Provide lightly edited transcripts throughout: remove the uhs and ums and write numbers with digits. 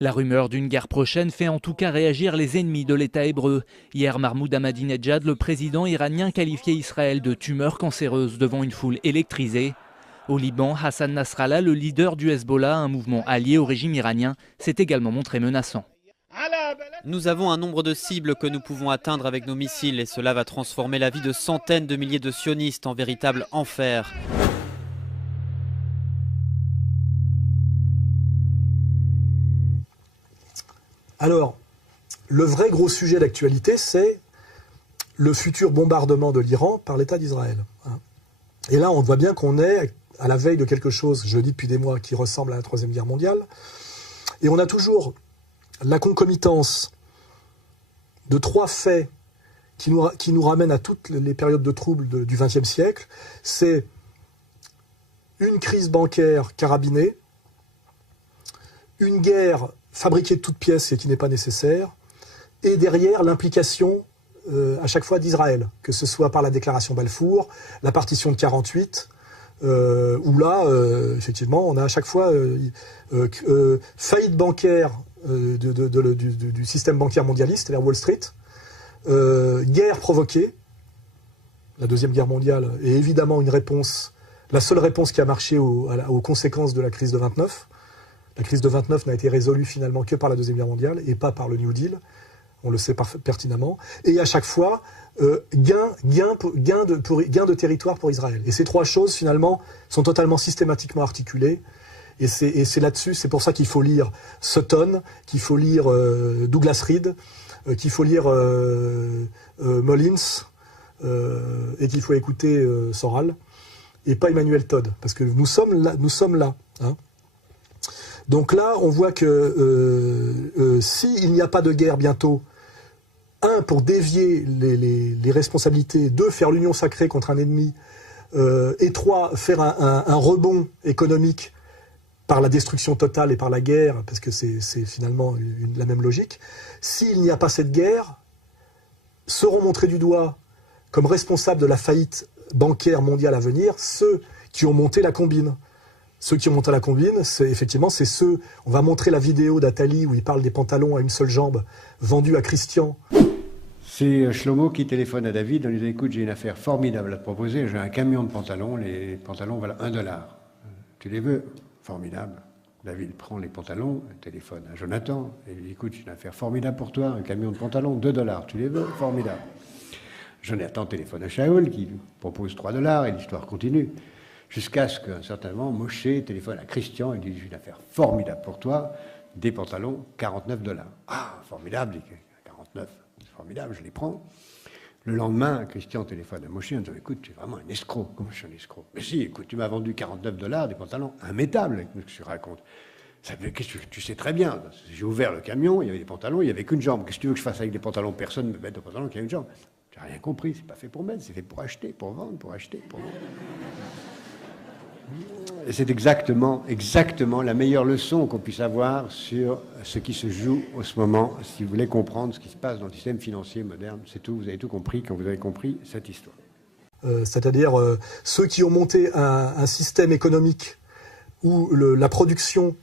La rumeur d'une guerre prochaine fait en tout cas réagir les ennemis de l'État hébreu. Hier, Mahmoud Ahmadinejad, le président iranien, qualifiait Israël de tumeur cancéreuse devant une foule électrisée. Au Liban, Hassan Nasrallah, le leader du Hezbollah, un mouvement allié au régime iranien, s'est également montré menaçant. Nous avons un nombre de cibles que nous pouvons atteindre avec nos missiles et cela va transformer la vie de centaines de milliers de sionistes en véritable enfer. Alors, le vrai gros sujet d'actualité, c'est le futur bombardement de l'Iran par l'État d'Israël. Et là, on voit bien qu'on est à la veille de quelque chose, je le dis depuis des mois, qui ressemble à la Troisième Guerre mondiale. Et on a toujours la concomitance de trois faits qui nous ramènent à toutes les périodes de troubles du XXe siècle. C'est une crise bancaire carabinée, une guerre fabriquée de toutes pièces et qui n'est pas nécessaire, et derrière l'implication à chaque fois d'Israël, que ce soit par la déclaration Balfour, la partition de 48, où là, effectivement, on a à chaque fois faillite bancaire du système bancaire mondialiste, c'est-à-dire Wall Street, guerre provoquée, la Deuxième Guerre mondiale, et évidemment une réponse, la seule réponse qui a marché aux conséquences de la crise de 29. La crise de 29 n'a été résolue finalement que par la Deuxième Guerre mondiale et pas par le New Deal, on le sait pertinemment, et à chaque fois, gain de territoire pour Israël. Et ces trois choses, finalement, sont totalement systématiquement articulées, et c'est là-dessus, c'est pour ça qu'il faut lire Sutton, qu'il faut lire Douglas Reed, qu'il faut lire Mullins, et qu'il faut écouter Soral, et pas Emmanuel Todd, parce que nous sommes là. Hein. Donc là, on voit que s'il n'y a pas de guerre bientôt, un, pour dévier les responsabilités, deux, faire l'union sacrée contre un ennemi, et trois, faire un rebond économique par la destruction totale et par la guerre, parce que c'est finalement la même logique, s'il n'y a pas cette guerre, seront montrés du doigt comme responsables de la faillite bancaire mondiale à venir ceux qui ont monté la combine. Ceux qui ont monté la combine, c'est ceux... On va montrer la vidéo d'Atali où il parle des pantalons à une seule jambe vendus à Christian. C'est Shlomo qui téléphone à David en lui disant « Écoute, j'ai une affaire formidable à te proposer, j'ai un camion de pantalons, les pantalons valent $1. Tu les veux ?» Formidable. David prend les pantalons, téléphone à Jonathan et lui dit « Écoute, j'ai une affaire formidable pour toi, un camion de pantalons, $2. Tu les veux ?» Formidable. Jonathan téléphone à Shaoul qui lui propose $3 et l'histoire continue. Jusqu'à ce qu'un certain moment, Moshe téléphone à Christian et dit « J'ai une affaire formidable pour toi, des pantalons, $49. » Ah, formidable, 49, c'est formidable, je les prends. Le lendemain, Christian téléphone à Moshe en disant « Écoute, tu es vraiment un escroc. » Comment je suis un escroc? Mais si, écoute, tu m'as vendu $49, des pantalons immétables, qu'est-ce que tu racontes? Qu'est-ce que tu sais très bien. J'ai ouvert le camion, il y avait des pantalons, il n'y avait qu'une jambe. Qu'est-ce que tu veux que je fasse avec des pantalons? Personne ne me met de pantalons qui a une jambe. Tu n'as rien compris, c'est pas fait pour mettre, c'est fait pour acheter, pour vendre, pour acheter, pour vendre. Et c'est exactement la meilleure leçon qu'on puisse avoir sur ce qui se joue en ce moment, si vous voulez comprendre ce qui se passe dans le système financier moderne. C'est tout, vous avez tout compris quand vous avez compris cette histoire. C'est-à-dire ceux qui ont monté un système économique où la production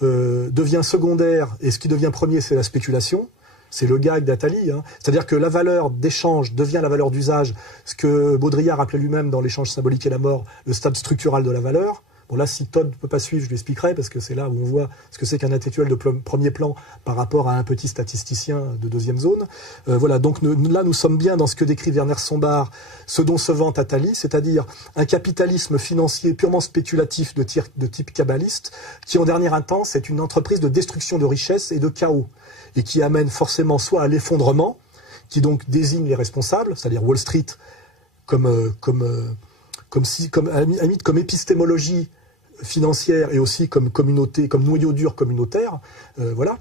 devient secondaire et ce qui devient premier, c'est la spéculation. C'est le gag d'Atali. Hein. C'est-à-dire que la valeur d'échange devient la valeur d'usage, ce que Baudrillard appelait lui-même dans L'échange symbolique et la mort, le stade structural de la valeur. Bon là, si Todd ne peut pas suivre, je lui expliquerai, parce que c'est là où on voit ce que c'est qu'un intellectuel de premier plan par rapport à un petit statisticien de deuxième zone. Voilà, donc là, nous sommes bien dans ce que décrit Werner Sombart, ce dont se vante Attali, c'est-à-dire un capitalisme financier purement spéculatif de type kabbaliste, qui en dernière instance est une entreprise de destruction de richesses et de chaos, et qui amène forcément soit à l'effondrement, qui donc désigne les responsables, c'est-à-dire Wall Street comme épistémologie financière et aussi comme communauté, comme noyau dur communautaire, voilà.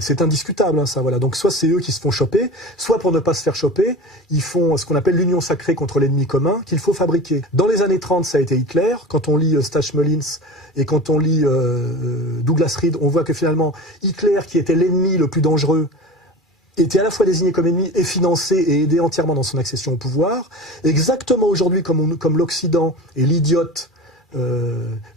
C'est indiscutable, hein, ça, voilà. Donc soit c'est eux qui se font choper, soit pour ne pas se faire choper, ils font ce qu'on appelle l'union sacrée contre l'ennemi commun qu'il faut fabriquer. Dans les années 30, ça a été Hitler. Quand on lit Stash Mullins et quand on lit Douglas Reed, on voit que finalement Hitler, qui était l'ennemi le plus dangereux, était à la fois désigné comme ennemi et financé et aidé entièrement dans son accession au pouvoir. Exactement aujourd'hui comme l'Occident est l'idiote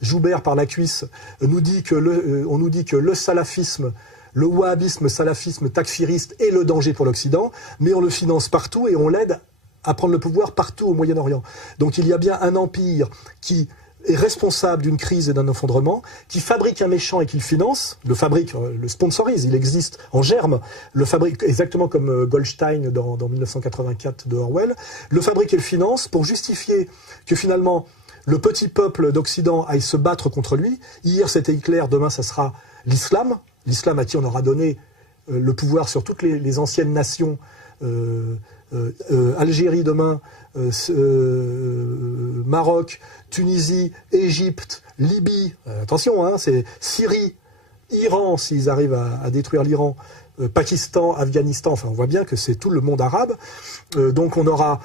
Joubert par la cuisse, on nous dit que le salafisme, le wahhabisme, salafisme, takfiriste est le danger pour l'Occident, mais on le finance partout et on l'aide à prendre le pouvoir partout au Moyen-Orient. Donc il y a bien un empire qui est responsable d'une crise et d'un effondrement, qui fabrique un méchant et qui le finance, le sponsorise, il existe en germe, le fabrique exactement comme Goldstein dans 1984 de Orwell, le fabrique et le finance pour justifier que finalement le petit peuple d'Occident aille se battre contre lui. Hier c'était Hitler, demain ça sera l'islam à qui on aura donné le pouvoir sur toutes les anciennes nations, Algérie demain, Maroc, Tunisie, Égypte, Libye, attention, hein, c'est Syrie, Iran, s'ils arrivent à détruire l'Iran, Pakistan, Afghanistan, enfin on voit bien que c'est tout le monde arabe. Donc on aura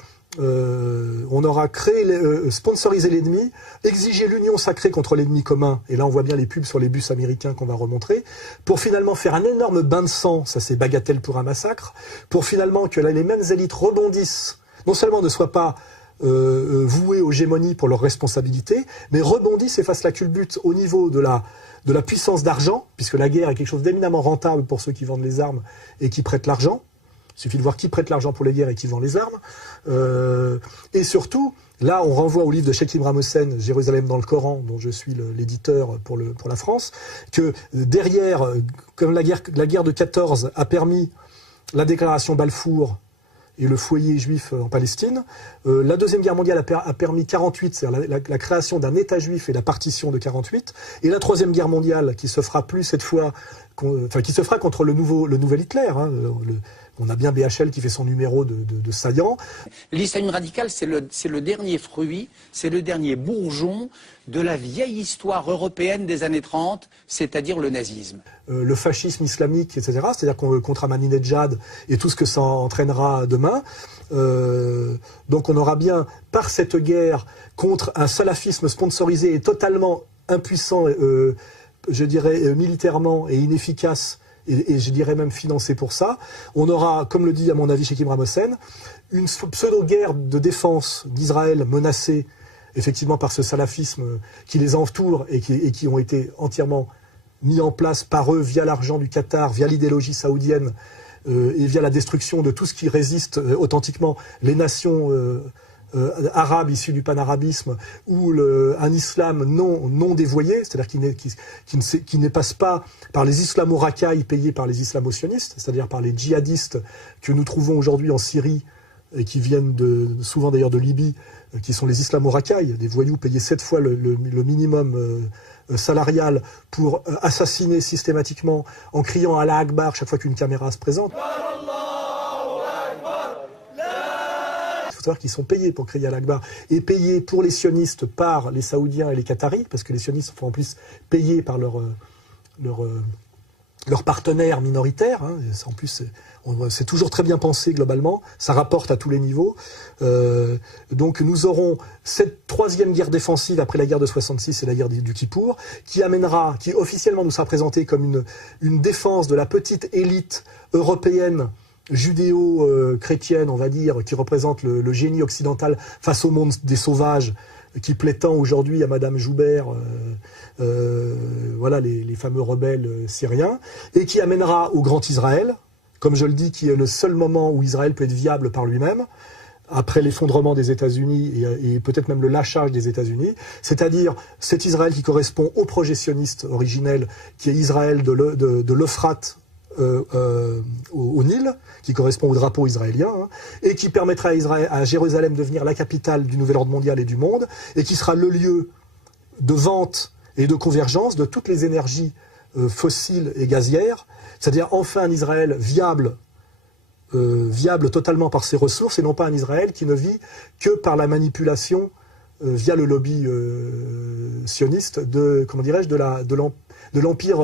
créé, sponsorisé l'ennemi, exigé l'union sacrée contre l'ennemi commun, et là on voit bien les pubs sur les bus américains qu'on va remontrer, pour finalement faire un énorme bain de sang, ça c'est bagatelle pour un massacre, pour finalement que là, les mêmes élites rebondissent, non seulement ne soient pas vouées aux gémonies pour leurs responsabilités, mais rebondissent et fassent la culbute au niveau de la puissance d'argent, puisque la guerre est quelque chose d'éminemment rentable pour ceux qui vendent les armes et qui prêtent l'argent. Il suffit de voir qui prête l'argent pour les guerres et qui vend les armes. Et surtout, là, on renvoie au livre de Sheikh Imran Hossein, Jérusalem dans le Coran, dont je suis l'éditeur pour la France, que derrière, comme la guerre de 14 a permis la déclaration Balfour et le foyer juif en Palestine, la Deuxième Guerre mondiale a permis 48, c'est-à-dire la création d'un État juif et la partition de 48, et la Troisième Guerre mondiale, qui se fera plus cette fois, qui se fera contre le nouvel Hitler, hein, on a bien BHL qui fait son numéro de saillant. L'islamisme radical, c'est le dernier fruit, c'est le dernier bourgeon de la vieille histoire européenne des années 30, c'est-à-dire le nazisme. Le fascisme islamique, etc., c'est-à-dire contre Ahmadinejad et tout ce que ça entraînera demain. Donc on aura bien, par cette guerre, contre un salafisme sponsorisé et totalement impuissant, je dirais militairement et inefficace, et je dirais même financé pour ça, on aura, comme le dit à mon avis Sheikh Imran Hossein, une pseudo-guerre de défense d'Israël menacée effectivement par ce salafisme qui les entoure et qui ont été entièrement mis en place par eux via l'argent du Qatar, via l'idéologie saoudienne et via la destruction de tout ce qui résiste authentiquement les nations arabes issues du panarabisme ou un islam non dévoyé, c'est-à-dire qui ne passe pas par les islamo-racailles payés par les islamo-sionistes, c'est-à-dire par les djihadistes que nous trouvons aujourd'hui en Syrie et qui viennent souvent d'ailleurs de Libye, qui sont les islamo-racailles, des voyous payés 7 fois le minimum salarial pour assassiner systématiquement en criant Allah Akbar chaque fois qu'une caméra se présente. Qui sont payés pour crier à l'Akbar et payés pour les sionistes par les Saoudiens et les Qataris, parce que les sionistes sont en plus payés par leurs partenaires minoritaires. Hein. En plus, c'est toujours très bien pensé globalement, ça rapporte à tous les niveaux. Donc nous aurons cette troisième guerre défensive après la guerre de 66 et la guerre du Kippour, qui officiellement nous sera présentée comme une défense de la petite élite européenne judéo-chrétienne, on va dire, qui représente le génie occidental face au monde des sauvages, qui plaît tant aujourd'hui à Madame Joubert, voilà les fameux rebelles syriens, et qui amènera au Grand Israël, comme je le dis, qui est le seul moment où Israël peut être viable par lui-même, après l'effondrement des États-Unis et peut-être même le lâchage des États-Unis, c'est-à-dire cet Israël qui correspond au projet sioniste originel, qui est Israël de l'Euphrate au Nil, qui correspond au drapeau israélien, hein, et qui permettra à Jérusalem de devenir la capitale du nouvel ordre mondial et du monde, et qui sera le lieu de vente et de convergence de toutes les énergies fossiles et gazières, c'est-à-dire enfin un Israël viable totalement par ses ressources, et non pas un Israël qui ne vit que par la manipulation via le lobby sioniste de l'empire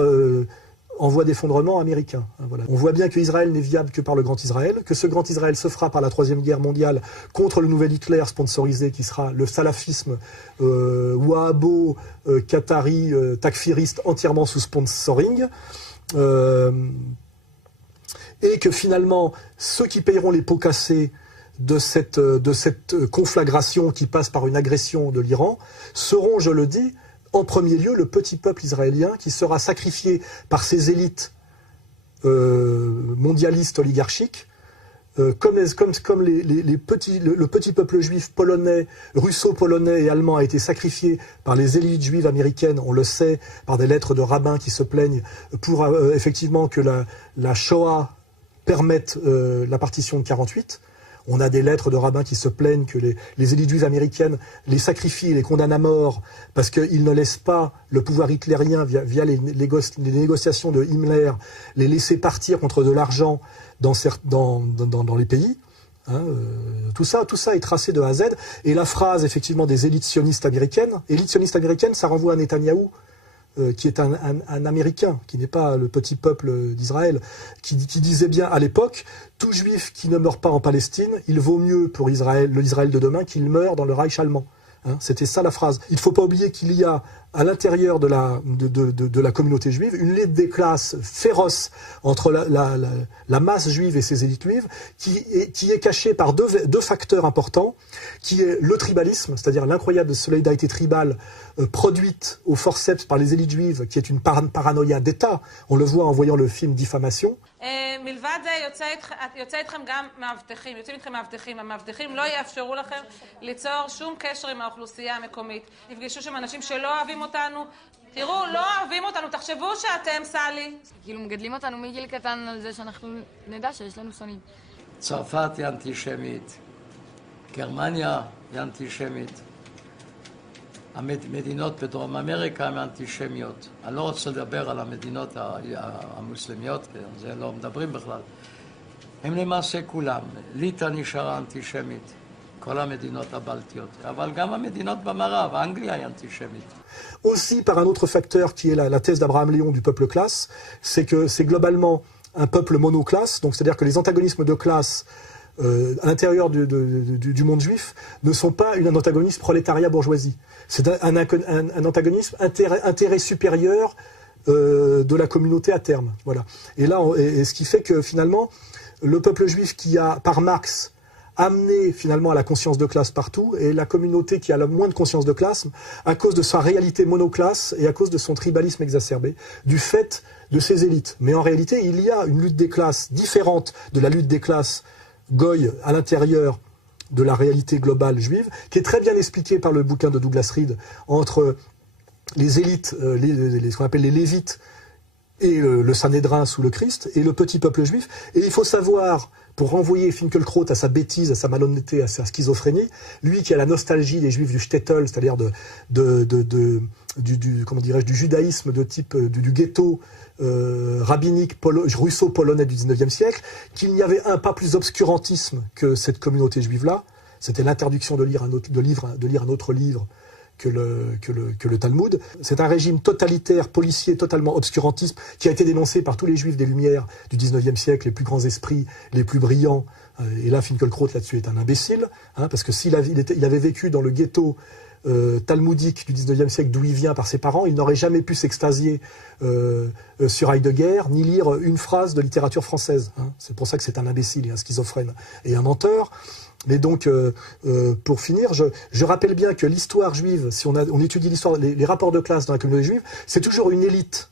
en voie d'effondrement américain. Voilà. On voit bien que Israël n'est viable que par le Grand Israël, que ce Grand Israël se fera par la Troisième Guerre mondiale contre le nouvel Hitler sponsorisé qui sera le salafisme wahhabo, qatari, takfiriste entièrement sous sponsoring. Et que finalement, ceux qui payeront les pots cassés de cette conflagration qui passe par une agression de l'Iran seront, je le dis, en premier lieu le petit peuple israélien qui sera sacrifié par ses élites mondialistes oligarchiques, comme le petit peuple juif polonais, russo-polonais et allemand a été sacrifié par les élites juives américaines, on le sait, par des lettres de rabbins qui se plaignent pour effectivement que la Shoah permette la partition de 48. On a des lettres de rabbins qui se plaignent que les élites juives américaines les sacrifient et les condamnent à mort parce qu'ils ne laissent pas le pouvoir hitlérien, via les négociations de Himmler, les laisser partir contre de l'argent dans les pays. Tout ça est tracé de A à Z. Et la phrase, effectivement, des élites sionistes américaines, ça renvoie à Netanyahou, qui est un Américain, qui n'est pas le petit peuple d'Israël, qui disait bien à l'époque, tout juif qui ne meurt pas en Palestine, il vaut mieux pour l'Israël de demain qu'il meure dans le Reich allemand. C'était ça la phrase. Il ne faut pas oublier qu'il y a à l'intérieur de la communauté juive une lutte des classes féroce entre la masse juive et ses élites juives qui est cachée par deux facteurs importants, qui est le tribalisme, c'est-à-dire l'incroyable solidarité tribale produite au forceps par les élites juives, qui est une paranoïa d'État. On le voit en voyant le film Diffamation. מלבד זה יוצא איתכם גם מאבטחים, יוצאים איתכם מאבטחים, המאבטחים לא יאפשרו לכם ליצור שום קשר עם האוכלוסייה המקומית. תפגשו שם אנשים שלא אוהבים אותנו, תראו, לא אוהבים אותנו, תחשבו שאתם סלי. כאילו מגדלים אותנו מגיל קטן על זה שאנחנו נדע שיש לנו שונאים. צרפת היא אנטישמית, גרמניה היא אנטישמית. המדינות בדרום אמריקה הן אנטישמיות. אני לא רוצה לדבר על המדינות המוסלמיות, זה לא מדברים בכלל. הם למעשה כולם. ליטא נשארה אנטישמית, כל המדינות הבלטיות, אבל גם המדינות במערב, אנגליה היא אנטישמית. Aussi par un autre facteur qui est la thèse d'Abraham Léon du peuple classe, c'est que c'est globalement un peuple monoclasse, donc c'est-à-dire que les antagonismes de classe à l'intérieur du monde juif ne sont pas un antagonisme prolétariat-bourgeoisie. C'est un antagonisme intérêt supérieur de la communauté à terme. Voilà. Et là, ce qui fait que finalement, le peuple juif qui a, par Marx, amené finalement à la conscience de classe partout, et la communauté qui a le moins de conscience de classe, à cause de sa réalité monoclasse et à cause de son tribalisme exacerbé, du fait de ses élites. Mais en réalité, il y a une lutte des classes différente de la lutte des classes Goy à l'intérieur de la réalité globale juive, qui est très bien expliquée par le bouquin de Douglas Reed entre les élites, ce qu'on appelle les Lévites, et le Sanhédrin sous le Christ, et le petit peuple juif. Et il faut savoir, pour renvoyer Finkielkraut à sa bêtise, à sa malhonnêteté, à sa schizophrénie, lui qui a la nostalgie des juifs du shtetl, c'est-à-dire du judaïsme de type du ghetto rabbinique russo-polonais du 19e siècle, qu'il n'y avait pas plus obscurantisme que cette communauté juive-là. C'était l'interdiction de lire un autre livre que le Talmud. C'est un régime totalitaire, policier, totalement obscurantiste, qui a été dénoncé par tous les juifs des Lumières du 19e siècle, les plus grands esprits, les plus brillants. Et là, Finkielkraut, là-dessus, est un imbécile, parce que s'il avait vécu dans le ghetto talmudique du 19e siècle d'où il vient par ses parents, il n'aurait jamais pu s'extasier sur Heidegger, ni lire une phrase de littérature française. C'est pour ça que c'est un imbécile et un schizophrène et un menteur. Mais donc, pour finir, je rappelle bien que l'histoire juive, si on étudie l'histoire, les rapports de classe dans la communauté juive, c'est toujours une élite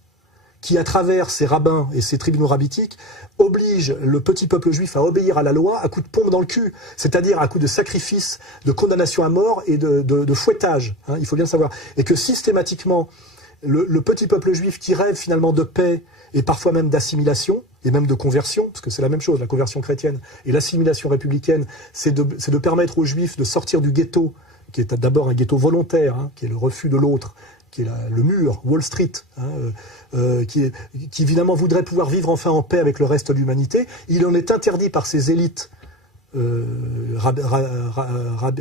qui, à travers ses rabbins et ses tribunaux rabbitiques, oblige le petit peuple juif à obéir à la loi à coups de pompe dans le cul, c'est-à-dire à coups de sacrifice, de condamnation à mort et de fouettage, il faut bien le savoir. Et que systématiquement, le petit peuple juif qui rêve finalement de paix et parfois même d'assimilation, et même de conversion, parce que c'est la même chose, la conversion chrétienne et l'assimilation républicaine, c'est de permettre aux juifs de sortir du ghetto, qui est d'abord un ghetto volontaire, qui est le refus de l'autre, qui est le mur, Wall Street, qui évidemment voudrait pouvoir vivre enfin en paix avec le reste de l'humanité. Il en est interdit par ces élites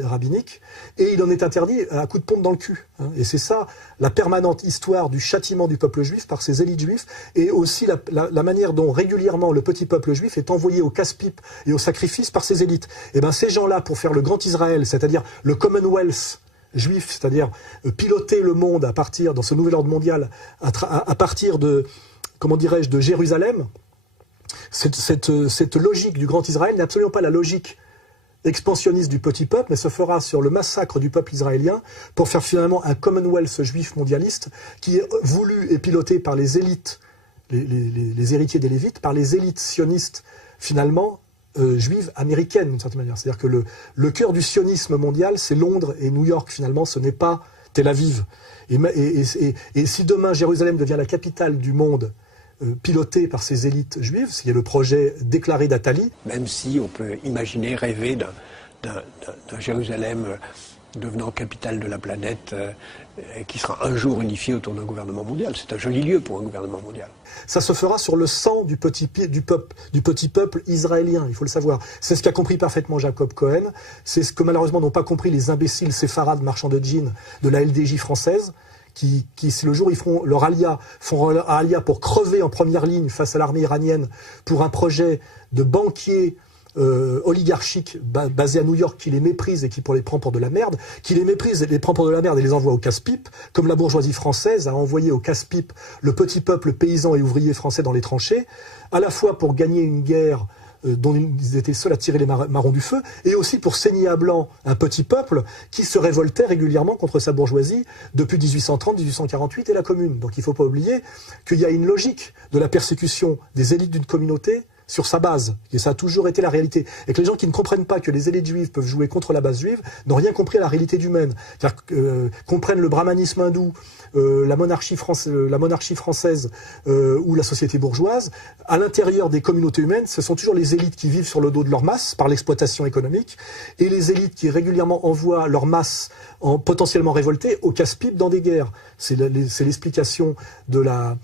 rabbinique, et il en est interdit à coup de pompe dans le cul. Et c'est ça, la permanente histoire du châtiment du peuple juif par ses élites juives, et aussi la manière dont régulièrement le petit peuple juif est envoyé au casse-pipe et au sacrifice par ses élites. Et bien ces gens-là, pour faire le grand Israël, c'est-à-dire le Commonwealth juif, c'est-à-dire piloter le monde à partir, dans ce nouvel ordre mondial, à partir de, comment dirais-je, de Jérusalem, cette logique du grand Israël n'est absolument pas la logique expansionniste du petit peuple, mais se fera sur le massacre du peuple israélien pour faire finalement un Commonwealth juif mondialiste qui est voulu et piloté par les élites, les héritiers des Lévites, par les élites sionistes finalement juives américaines d'une certaine manière. C'est-à-dire que le cœur du sionisme mondial, c'est Londres et New York finalement, ce n'est pas Tel Aviv. Et si demain Jérusalem devient la capitale du monde, piloté par ces élites juives, il y a le projet déclaré d'Atali. Même si on peut imaginer, rêver d'un Jérusalem devenant capitale de la planète, qui sera un jour unifié autour d'un gouvernement mondial. C'est un joli lieu pour un gouvernement mondial. Ça se fera sur le sang du petit peuple israélien, il faut le savoir. C'est ce qu'a compris parfaitement Jacob Cohen, c'est ce que malheureusement n'ont pas compris les imbéciles séfarades marchands de jeans de la LDJ française, qui si le jour ils font leur alia pour crever en première ligne face à l'armée iranienne pour un projet de banquier oligarchique basé à New York qui les méprise et qui les prend pour de la merde, qui les méprise et les prend pour de la merde et les envoie au casse-pipe, comme la bourgeoisie française a envoyé au casse-pipe le petit peuple paysan et ouvrier français dans les tranchées, à la fois pour gagner une guerre dont ils étaient seuls à tirer les marrons du feu, et aussi pour saigner à blanc un petit peuple qui se révoltait régulièrement contre sa bourgeoisie depuis 1830, 1848 et la Commune. Donc il ne faut pas oublier qu'il y a une logique de la persécution des élites d'une communauté sur sa base, et ça a toujours été la réalité. Et que les gens qui ne comprennent pas que les élites juives peuvent jouer contre la base juive n'ont rien compris à la réalité humaine. C'est-à-dire comprennent le brahmanisme hindou, la monarchie française ou la société bourgeoise. À l'intérieur des communautés humaines, ce sont toujours les élites qui vivent sur le dos de leur masse par l'exploitation économique, et les élites qui régulièrement envoient leur masse en potentiellement révoltées au casse-pipe dans des guerres. C'est l'explication de la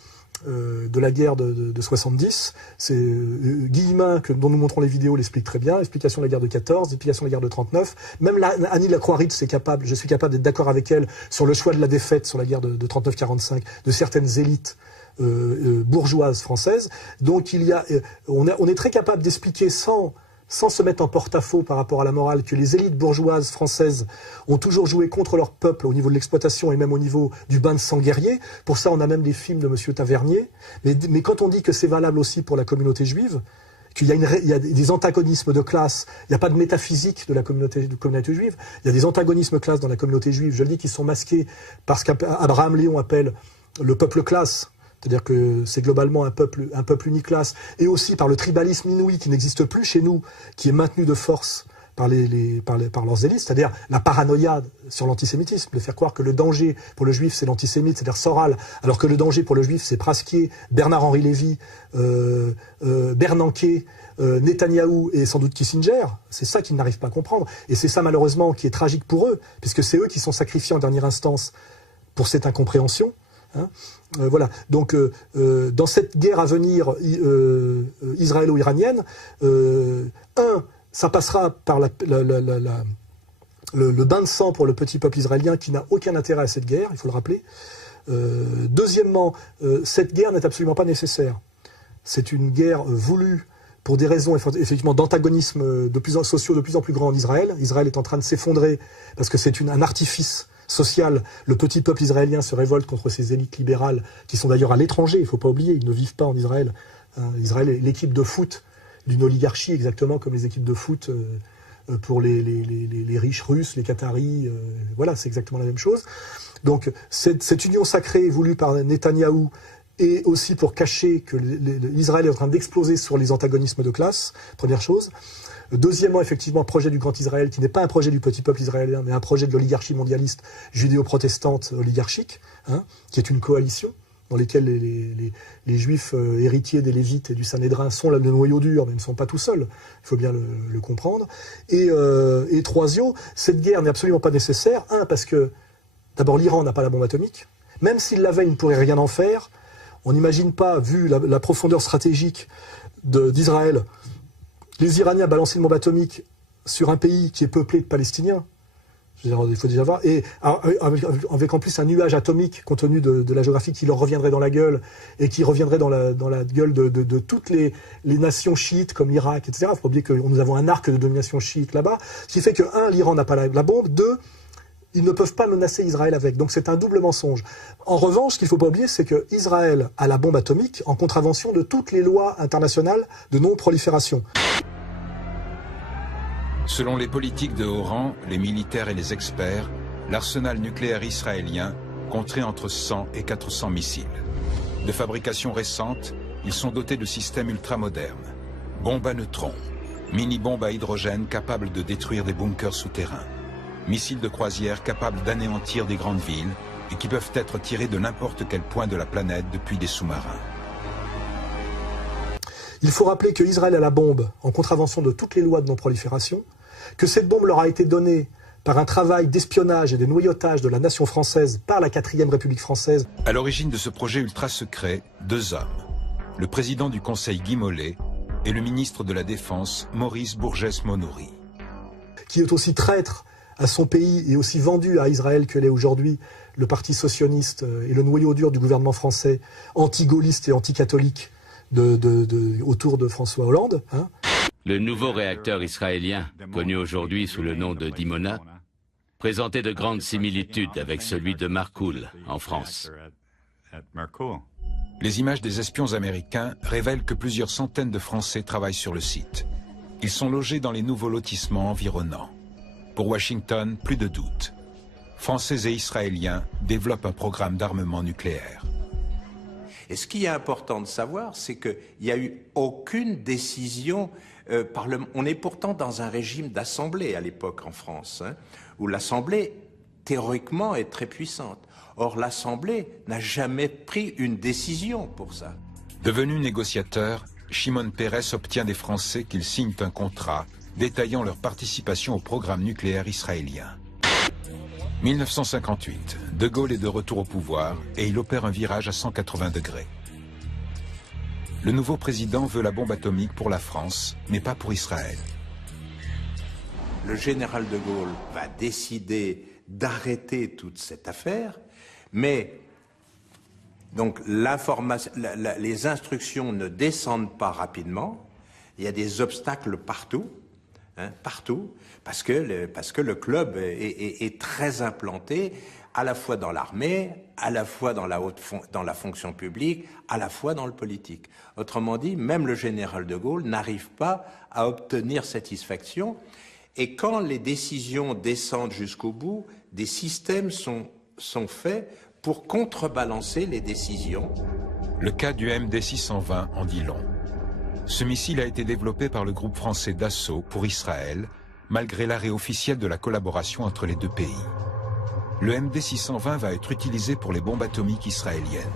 guerre de 70, c'est Guillemin, dont nous montrons les vidéos, l'explique très bien, l'explication de la guerre de 14, l'explication de la guerre de 39, même Annie Lacroix-Ritz je suis capable d'être d'accord avec elle sur le choix de la défaite sur la guerre de 39-45 de certaines élites bourgeoises françaises. Donc on est très capable d'expliquer sans se mettre en porte-à-faux par rapport à la morale, que les élites bourgeoises françaises ont toujours joué contre leur peuple au niveau de l'exploitation et même au niveau du bain de sang guerrier. Pour ça, on a même des films de Monsieur Tavernier. Mais quand on dit que c'est valable aussi pour la communauté juive, qu'il y a des antagonismes de classe, il n'y a pas de métaphysique de la communauté juive, il y a des antagonismes de classe dans la communauté juive, je le dis, qui sont masqués par ce qu'Abraham Léon appelle le peuple classe. C'est-à-dire que c'est globalement un peuple uniclasse, et aussi par le tribalisme inouï qui n'existe plus chez nous, qui est maintenu de force par leurs élites, c'est-à-dire la paranoïa sur l'antisémitisme, de faire croire que le danger pour le juif c'est l'antisémite, c'est-à-dire Soral, alors que le danger pour le juif c'est Praskier, Bernard-Henri Lévy, Bernanke, Netanyahou et sans doute Kissinger. C'est ça qu'ils n'arrivent pas à comprendre, et c'est ça malheureusement qui est tragique pour eux, puisque c'est eux qui sont sacrifiés en dernière instance pour cette incompréhension. Voilà. Donc, dans cette guerre à venir israélo-iranienne, ça passera par le bain de sang pour le petit peuple israélien qui n'a aucun intérêt à cette guerre, il faut le rappeler. Deuxièmement, cette guerre n'est absolument pas nécessaire. C'est une guerre voulue pour des raisons effectivement d'antagonisme sociaux de plus en plus grands en Israël. Israël est en train de s'effondrer parce que c'est un artifice social. Le petit peuple israélien se révolte contre ces élites libérales qui sont d'ailleurs à l'étranger, il ne faut pas oublier, ils ne vivent pas en Israël. Israël est l'équipe de foot d'une oligarchie, exactement comme les équipes de foot pour les riches russes, les Qataris, voilà, c'est exactement la même chose. Donc cette union sacrée voulue par Netanyahou, et aussi pour cacher que l'Israël est en train d'exploser sur les antagonismes de classe, première chose. Deuxièmement, effectivement, projet du Grand Israël, qui n'est pas un projet du petit peuple israélien, mais un projet de l'oligarchie mondialiste judéo-protestante oligarchique, qui est une coalition dans laquelle les juifs héritiers des Lévites et du Sanhédrin sont le noyau dur, mais ne sont pas tout seuls, il faut bien le comprendre. Et troisièmement, cette guerre n'est absolument pas nécessaire, parce que, d'abord, l'Iran n'a pas la bombe atomique, même s'il l'avait, il ne pourrait rien en faire. On n'imagine pas, vu la profondeur stratégique d'Israël, les Iraniens balancer une bombe atomique sur un pays qui est peuplé de Palestiniens. Il faut déjà voir. Et avec en plus un nuage atomique, compte tenu de la géographie, qui leur reviendrait dans la gueule, et qui reviendrait dans la gueule de toutes les nations chiites, comme l'Irak, etc. Il ne faut pas oublier que nous avons un arc de domination chiite là-bas. Ce qui fait que, l'Iran n'a pas la bombe, deux, ils ne peuvent pas menacer Israël avec. Donc c'est un double mensonge. En revanche, ce qu'il ne faut pas oublier, c'est que Israël a la bombe atomique en contravention de toutes les lois internationales de non-prolifération. Selon les politiques de haut rang, les militaires et les experts, l'arsenal nucléaire israélien compterait entre 100 et 400 missiles. De fabrication récente, ils sont dotés de systèmes ultramodernes. Bombes à neutrons, mini-bombes à hydrogène capables de détruire des bunkers souterrains, missiles de croisière capables d'anéantir des grandes villes et qui peuvent être tirés de n'importe quel point de la planète depuis des sous-marins. Il faut rappeler que Israël a la bombe en contravention de toutes les lois de non-prolifération, que cette bombe leur a été donnée par un travail d'espionnage et de noyautage de la nation française par la 4e République française. À l'origine de ce projet ultra-secret, 2 hommes. Le président du Conseil Guy Mollet et le ministre de la Défense Maurice Bourgès-Monouri. Qui est aussi traître à son pays et aussi vendu à Israël que l'est aujourd'hui le parti socialiste et le noyau dur du gouvernement français, anti-gaulliste et anti-catholique autour de François Hollande. Le nouveau réacteur israélien, connu aujourd'hui sous le nom de Dimona, présentait de grandes similitudes avec celui de Marcoule en France. Les images des espions américains révèlent que plusieurs centaines de Français travaillent sur le site. Ils sont logés dans les nouveaux lotissements environnants. Pour Washington, plus de doute. Français et Israéliens développent un programme d'armement nucléaire. Et ce qui est important de savoir, c'est qu'il n'y a eu aucune décision on est pourtant dans un régime d'assemblée à l'époque en France, où l'assemblée, théoriquement, est très puissante. Or, l'assemblée n'a jamais pris une décision pour ça. Devenu négociateur, Shimon Peres obtient des Français qu'ils signent un contrat détaillant leur participation au programme nucléaire israélien. 1958, De Gaulle est de retour au pouvoir et il opère un virage à 180 degrés. Le nouveau président veut la bombe atomique pour la France, mais pas pour Israël. Le général de Gaulle va décider d'arrêter toute cette affaire, mais donc les instructions ne descendent pas rapidement. Il y a des obstacles partout, partout, parce que le club est très implanté, à la fois dans l'armée, à la fois dans la fonction publique, à la fois dans le politique. Autrement dit, même le général de Gaulle n'arrive pas à obtenir satisfaction. Et quand les décisions descendent jusqu'au bout, des systèmes sont faits pour contrebalancer les décisions. Le cas du MD-620 en dit long. Ce missile a été développé par le groupe français Dassault pour Israël, malgré l'arrêt officiel de la collaboration entre les deux pays. Le MD-620 va être utilisé pour les bombes atomiques israéliennes.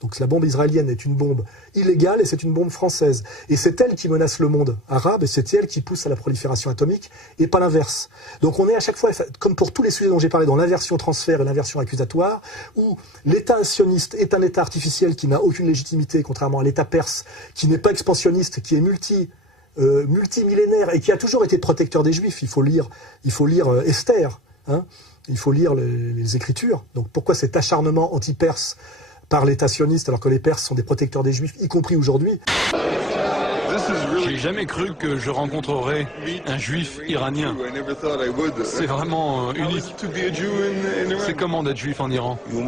Donc la bombe israélienne est une bombe illégale et c'est une bombe française. Et c'est elle qui menace le monde arabe et c'est elle qui pousse à la prolifération atomique et pas l'inverse. Donc on est à chaque fois, comme pour tous les sujets dont j'ai parlé, dans l'inversion transfert et l'inversion accusatoire, où l'État sioniste est un État artificiel qui n'a aucune légitimité, contrairement à l'État perse, qui n'est pas expansionniste, qui est multimillénaire et qui a toujours été protecteur des Juifs. Il faut lire Esther, il faut lire les Écritures. Donc pourquoi cet acharnement anti-perse par l'État sioniste, alors que les Perses sont des protecteurs des Juifs, y compris aujourd'hui? J'ai jamais cru que je rencontrerais un Juif iranien. C'est vraiment unique. C'est comment d'être Juif en Iran? Vous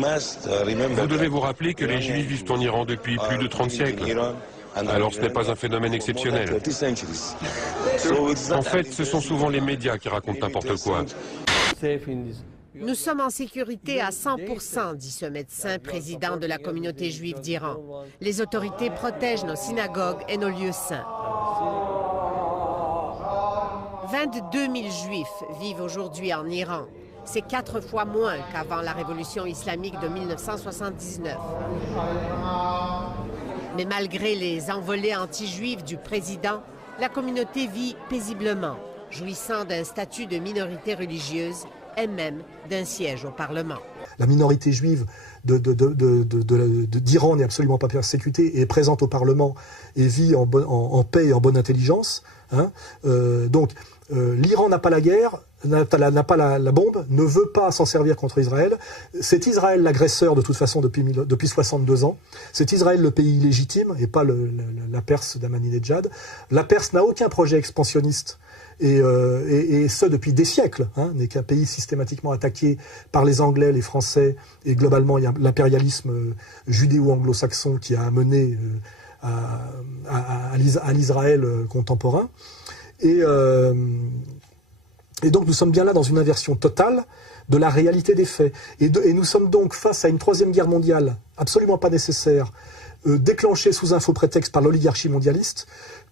devez vous rappeler que les Juifs vivent en Iran depuis plus de 30 siècles. Alors ce n'est pas un phénomène exceptionnel. En fait, ce sont souvent les médias qui racontent n'importe quoi. Nous sommes en sécurité à 100%, dit ce médecin président de la communauté juive d'Iran. Les autorités protègent nos synagogues et nos lieux saints. 22 000 juifs vivent aujourd'hui en Iran. C'est 4 fois moins qu'avant la révolution islamique de 1979. Mais malgré les envolées anti-juives du président, la communauté vit paisiblement, jouissant d'un statut de minorité religieuse et même d'un siège au Parlement. La minorité juive d'Iran n'est absolument pas persécutée et est présente au Parlement et vit en paix et en bonne intelligence. L'Iran n'a pas la guerre, n'a pas la bombe, ne veut pas s'en servir contre Israël. C'est Israël l'agresseur de toute façon depuis 62 ans. C'est Israël le pays illégitime et pas la Perse d'Ahmadinejad. La Perse n'a aucun projet expansionniste. Et ce depuis des siècles, n'est qu'un pays systématiquement attaqué par les Anglais, les Français, et globalement il y a l'impérialisme judéo-anglo-saxon qui a amené à l'Israël contemporain. Et donc nous sommes bien là dans une inversion totale de la réalité des faits. Et nous sommes donc face à une troisième guerre mondiale absolument pas nécessaire, déclenchée sous un faux prétexte par l'oligarchie mondialiste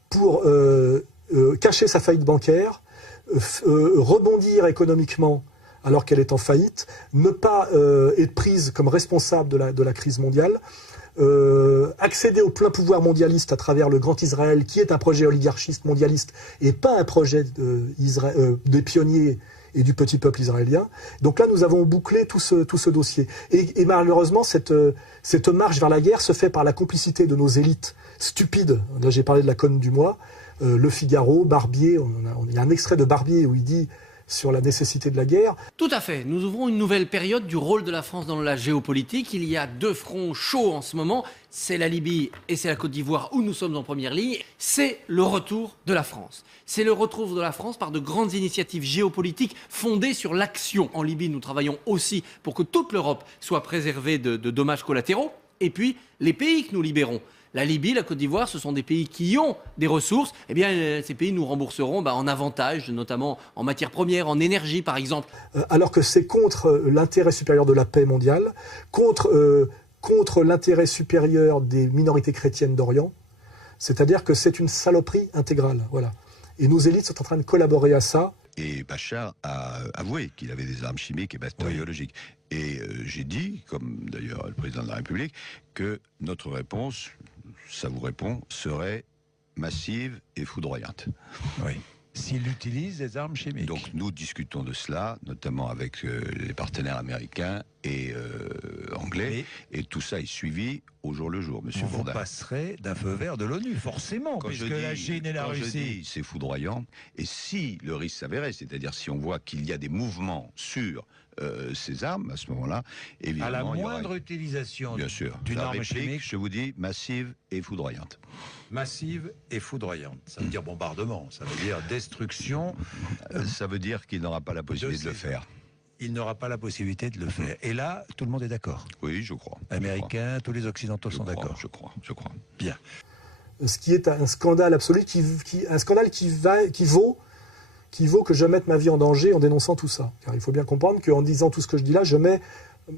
pour cacher sa faillite bancaire, rebondir économiquement alors qu'elle est en faillite, ne pas être prise comme responsable de la crise mondiale, accéder au plein pouvoir mondialiste à travers le Grand Israël, qui est un projet oligarchiste mondialiste et pas un projet des pionniers et du petit peuple israélien. Donc là, nous avons bouclé tout ce dossier. Et malheureusement, cette marche vers la guerre se fait par la complicité de nos élites stupides. Là, j'ai parlé de la conne du mois, Le Figaro, Barbier. Il y a un extrait de Barbier où il dit sur la nécessité de la guerre. Tout à fait. Nous ouvrons une nouvelle période du rôle de la France dans la géopolitique. Il y a deux fronts chauds en ce moment. C'est la Libye et c'est la Côte d'Ivoire où nous sommes en première ligne. C'est le retour de la France. C'est le retour de la France par de grandes initiatives géopolitiques fondées sur l'action. En Libye, nous travaillons aussi pour que toute l'Europe soit préservée de dommages collatéraux. Et puis, les pays que nous libérons. La Libye, la Côte d'Ivoire, ce sont des pays qui ont des ressources. Eh bien, ces pays nous rembourseront en avantage, notamment en matières premières, en énergie, par exemple. Alors que c'est contre l'intérêt supérieur de la paix mondiale, contre l'intérêt supérieur des minorités chrétiennes d'Orient. C'est-à-dire que c'est une saloperie intégrale. Voilà. Et nos élites sont en train de collaborer à ça. Et Bachar a avoué qu'il avait des armes chimiques et bactériologiques. Oui. Et j'ai dit, comme d'ailleurs le président de la République, que notre réponse, ça vous répond, serait massive et foudroyante. Oui. S'il utilise des armes chimiques. Donc nous discutons de cela, notamment avec les partenaires américains et anglais, et tout ça est suivi au jour le jour, monsieur Bourdin. Vous passerez d'un feu vert de l'ONU, forcément, puisque la Chine et la Russie... c'est foudroyant, et si le risque s'avérait, c'est-à-dire si on voit qu'il y a des mouvements sur ces armes, à ce moment-là, évidemment... À la moindre utilisation d'une arme chimique... Je vous dis, massive et foudroyante. Massive et foudroyante. Ça veut dire bombardement, ça veut dire destruction... ça veut dire qu'il n'aura pas la possibilité de le faire. Il n'aura pas la possibilité de le faire. Et là, tout le monde est d'accord. Oui, je crois. Américains, tous les Occidentaux sont d'accord. Je crois. Bien. Ce qui est un scandale absolu, un scandale qui vaut que je mette ma vie en danger en dénonçant tout ça. Car il faut bien comprendre qu'en disant tout ce que je dis là, je mets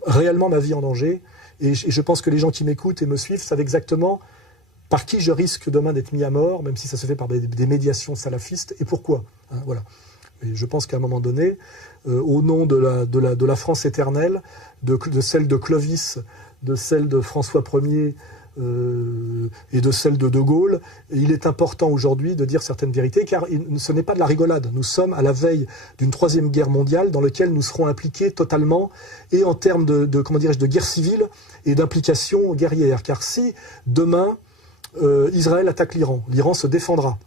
réellement ma vie en danger. Et je pense que les gens qui m'écoutent et me suivent savent exactement par qui je risque demain d'être mis à mort, même si ça se fait par des médiations salafistes, et pourquoi. Hein, voilà. Et je pense qu'à un moment donné, au nom de la France éternelle, de celle de Clovis, de celle de François Ier et de celle de De Gaulle, il est important aujourd'hui de dire certaines vérités, car ce n'est pas de la rigolade. Nous sommes à la veille d'une troisième guerre mondiale dans laquelle nous serons impliqués totalement, et en termes de guerre civile et d'implication guerrière. Car si demain Israël attaque l'Iran, l'Iran se défendra.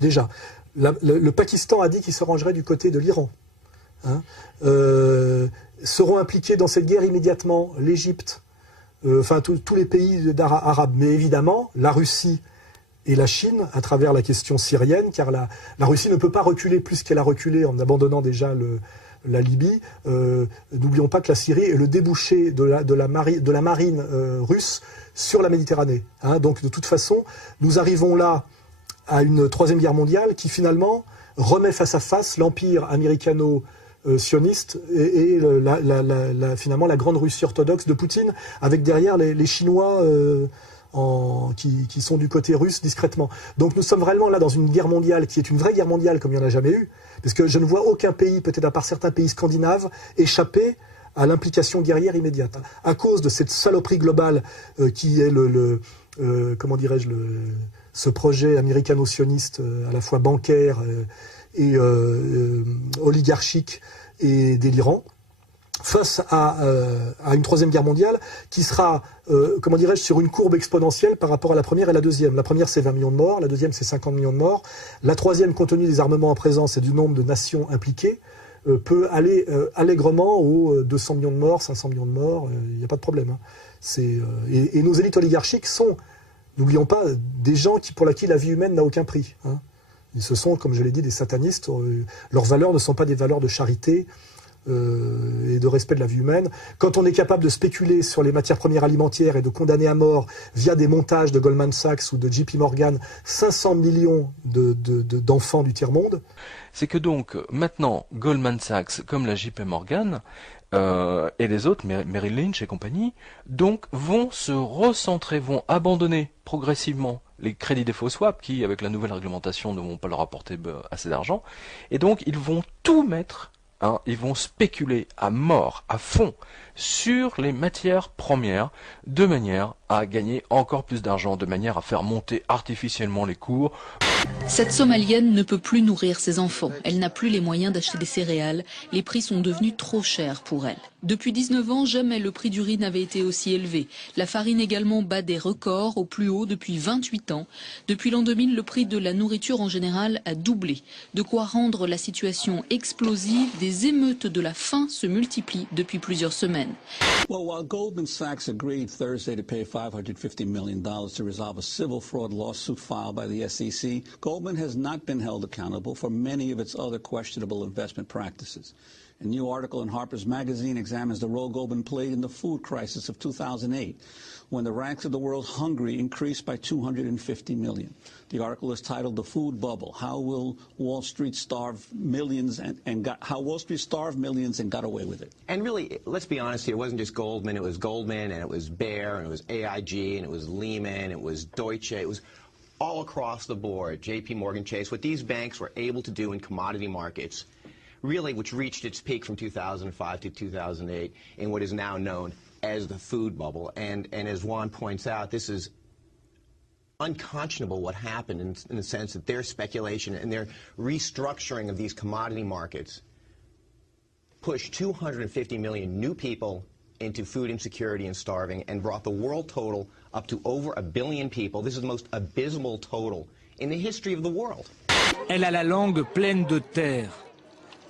Déjà. Le Pakistan a dit qu'il se rangerait du côté de l'Iran. Hein, seront impliqués dans cette guerre immédiatement l'Égypte, tous les pays arabes. Mais évidemment, la Russie et la Chine, à travers la question syrienne, car la Russie ne peut pas reculer plus qu'elle a reculé en abandonnant déjà la Libye. N'oublions pas que la Syrie est le débouché de la marine russe sur la Méditerranée. Hein, donc de toute façon, nous arrivons là à une troisième guerre mondiale qui finalement remet face à face l'empire américano-sioniste et finalement la grande Russie orthodoxe de Poutine, avec derrière les Chinois qui sont du côté russe discrètement. Donc nous sommes vraiment là dans une guerre mondiale qui est une vraie guerre mondiale comme il n'y en a jamais eu, parce que je ne vois aucun pays, peut-être à part certains pays scandinaves, échapper à l'implication guerrière immédiate, à cause de cette saloperie globale qui est ce projet américano-sioniste à la fois bancaire et oligarchique et délirant, face à une troisième guerre mondiale qui sera, sur une courbe exponentielle par rapport à la première et la deuxième. La première, c'est 20 millions de morts, la deuxième, c'est 50 millions de morts. La troisième, compte tenu des armements en présence et du nombre de nations impliquées, peut aller allègrement aux 200 millions de morts, 500 millions de morts, il n'y a pas de problème. Hein. Et nos élites oligarchiques sont, n'oublions pas, des gens pour qui la vie humaine n'a aucun prix. Hein. Ce sont, comme je l'ai dit, des satanistes. Leurs valeurs ne sont pas des valeurs de charité, et de respect de la vie humaine. Quand on est capable de spéculer sur les matières premières alimentaires et de condamner à mort via des montages de Goldman Sachs ou de JP Morgan 500 millions d'enfants du tiers-monde. C'est que donc maintenant Goldman Sachs comme la JP Morgan et les autres, Merrill Lynch et compagnie, donc vont se recentrer, vont abandonner progressivement les crédits défaut swap qui, avec la nouvelle réglementation, ne vont pas leur apporter assez d'argent, et donc ils vont tout mettre. Ils vont spéculer à mort, à fond, sur les matières premières, de manière à gagner encore plus d'argent, de manière à faire monter artificiellement les cours. Cette Somalienne ne peut plus nourrir ses enfants. Elle n'a plus les moyens d'acheter des céréales. Les prix sont devenus trop chers pour elle. Depuis 19 ans, jamais le prix du riz n'avait été aussi élevé. La farine également bat des records au plus haut depuis 28 ans. Depuis l'an 2000, le prix de la nourriture en général a doublé. De quoi rendre la situation explosive. Des émeutes de la faim se multiplient depuis plusieurs semaines. Well, while Goldman Sachs agreed Thursday to pay $550 million to resolve a civil fraud lawsuit filed by the SEC, Goldman has not been held accountable for many of its other questionable investment practices. A new article in Harper's Magazine examines the role Goldman played in the food crisis of 2008, when the ranks of the world's hungry increased by 250 million. The article is titled "The Food Bubble: How Will Wall Street Starve Millions How Wall Street Starved Millions and Got Away with It." And really, let's be honest here, it wasn't just Goldman, it was Goldman, and it was Bayer, and it was AIG, and it was Lehman, it was Deutsche, it was all across the board, JP Morgan Chase. What these banks were able to do in commodity markets, really, which reached its peak from 2005 to 2008 in what is now known as the food bubble. And as Juan points out, this is unconscionable what happened in the sense that their speculation and their restructuring of these commodity markets pushed 250 million new people into food insecurity and starving and brought the world total up to over 1 billion people. This is the most abysmal total in the history of the world. Elle a la langue pleine de terre.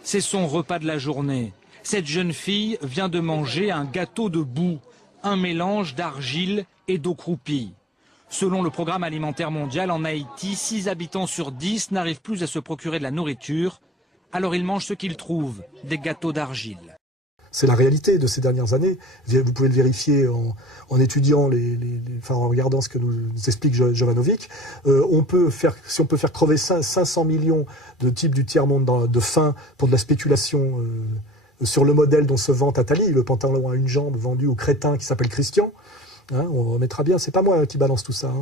C'est son repas de la journée. Cette jeune fille vient de manger un gâteau de boue, un mélange d'argile et d'eau croupie. Selon le Programme alimentaire mondial, en Haïti, 6 habitants sur 10 n'arrivent plus à se procurer de la nourriture. Alors ils mangent ce qu'ils trouvent, des gâteaux d'argile. C'est la réalité de ces dernières années. Vous pouvez le vérifier en étudiant, en regardant ce que nous explique Jovanovic. Si on peut faire crever 500 millions de types du tiers-monde de faim pour de la spéculation sur le modèle dont se vante Attali, le pantalon à une jambe vendu au crétin qui s'appelle Christian, on remettra bien, c'est pas moi qui balance tout ça.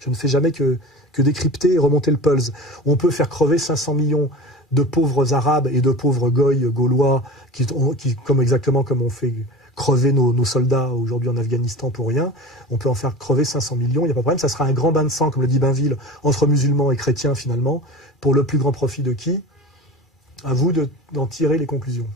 Je ne fais jamais que décrypter et remonter le pulse. On peut faire crever 500 millions de pauvres Arabes et de pauvres Goy gaulois qui exactement comme on fait crever nos soldats aujourd'hui en Afghanistan pour rien. On peut en faire crever 500 millions, il n'y a pas de problème. Ça sera un grand bain de sang, comme le dit Bainville, entre musulmans et chrétiens finalement, pour le plus grand profit de qui? À vous d'en tirer les conclusions.